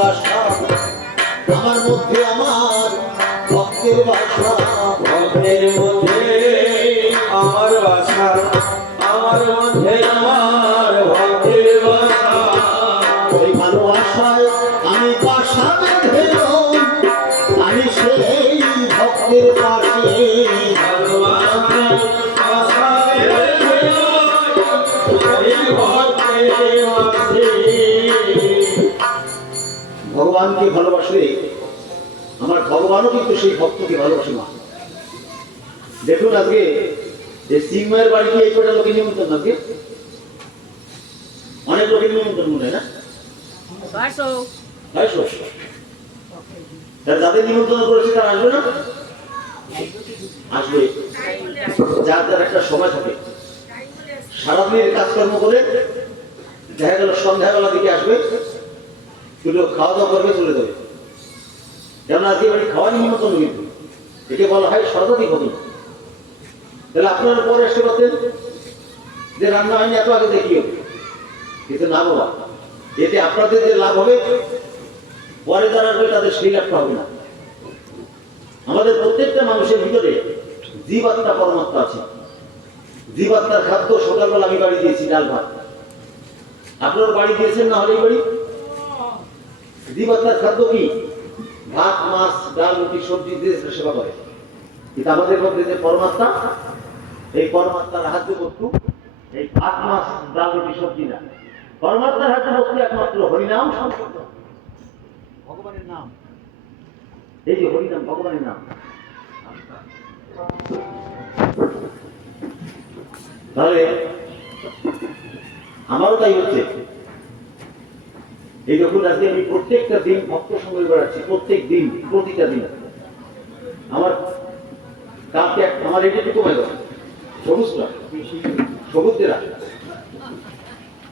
বাসা, আমার মধ্যে আমার ভক্তের বাসা, ভক্তের মধ্যে আমার বাসা, আমার মধ্যে আমার ভক্তের বাসা। ওই ভালোবাসায় আমি বাসা বেঁধে রই, আমি সেই ভক্তের পাশে। ভালোবাসায় বাসা বেঁধে রই, এই ভক্তের পাশে। ভগবানকে ভালোবাসলে আমার ভগবানও কিন্তু সেই ভক্তকে ভালোবাসে না। দেখুন আজকে যে সিংহের বাড়িতে এই কটা লোকের নিমন্ত্রণ, আজকে অনেক লোকের নিমন্ত্রণ মনে হয় না? যাদের নিমন্ত্রণ করেছে তারা আসবে না? আসবে। যার যার একটা সময় থাকে, সারাদিনের কাজকর্ম করে দেখা গেল সন্ধ্যাবেলা দিকে আসবে, শুধু খাওয়া দাওয়া করবে, চলে যাবে। যেমন আজকে বাড়ি খাওয়া নিমন্ত্রণ কিন্তু একে বলা হয় সর্বাধিক ঘটনা। তাহলে আপনারা পরে আসতে পারতেন যে রান্না হয়নি, এত আগে দেখি হবে, কিন্তু না বাবা, এতে আপনাদের যে লাভ হবে পরে যারা আসবে তাদের সেই লাভটা হবে না। আমাদের প্রত্যেকটা মানুষের ভিতরে জীবাত্মা পরমাত্মা আছে। জীবাত্মার খাদ্য সকালবেলা আমি বাড়ি দিয়েছি ডাল ভাত, আপনারা বাড়ি দিয়েছেন না হলে বাড়ি। জীবাত্মার খাদ্য কি? ভাত, মাছ, ডাল, রুটি, সবজি দিয়ে সেবা করে। কিন্তু আমাদের মধ্যে যে পরমাত্মা, এই পরমাত্মার সাহায্য করতু এই ভাত, মাছ, ডাল, রুটি, সবজি না। পরমাত্মার সাহায্য করতু একমাত্র হরিনাম সংকীর্তন, ভগবানের নাম। এই যে হরিনাম, ভগবানের নাম। তাহলে আমারও তাই হচ্ছে। এই দেখুন আজকে আমি প্রত্যেকটা দিন ভক্ত সঙ্গে বেড়াচ্ছি, প্রত্যেক দিন, প্রতিটা দিন। আমার কালকে আমার এটা একটু কমে গেল, সবুজটা সবুজেরা।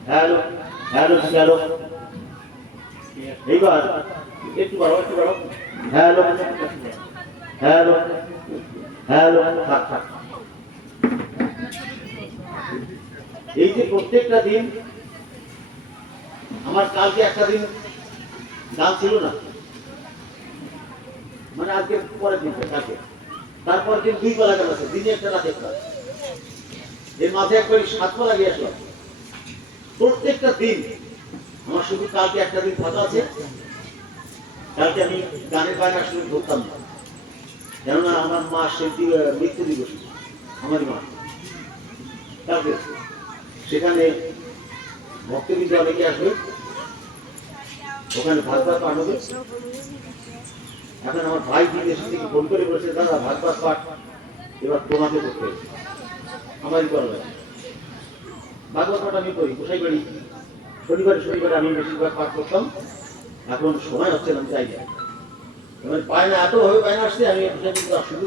হ্যালো হ্যালো হ্যালো, এইবার একটু বাড়ো, একটু বাড়ো। হ্যালো হ্যালো হ্যালো, থাক থাক। এই যে প্রত্যেকটা দিন, আমার কালকে একটা দিন গান ছিল না, মানে আজকে পরের দিন কালকে, তারপর দিন দুই বেলা গান আছে, দিনে একটা রাতে একটা, এর মাঝে একবার 7 বেলা গিয়ে আসলাম। প্রত্যেকটা দিন আমার শুধু কালকে একটা দিন ফাঁকা আছে। কালকে আমি গানের বাইরে আসলে ধরতাম না, কেননা আমার মা মৃত্যু দিবস, আমার মা কালকে, সেখানে ভক্তবৃন্দ অনেকে আসবে, ওখানে ভাগবত পাঠ হবে। এখন আমার ভাই বিদেশ থেকে ফোন করে বলেছে, দাদা ভাগবত পাঠ এবার তোমাকে করতে হবে। আমারই করা লাগে। ভাগবত পাঠ আমি করি গোসাই বাড়ি, শনিবারে আমি বেশিরভাগ পাঠ করতাম। এখন সময় হচ্ছে না, আমি চাই না, পায় না, এত ভাবে পায় না আসছে, আমি শুধু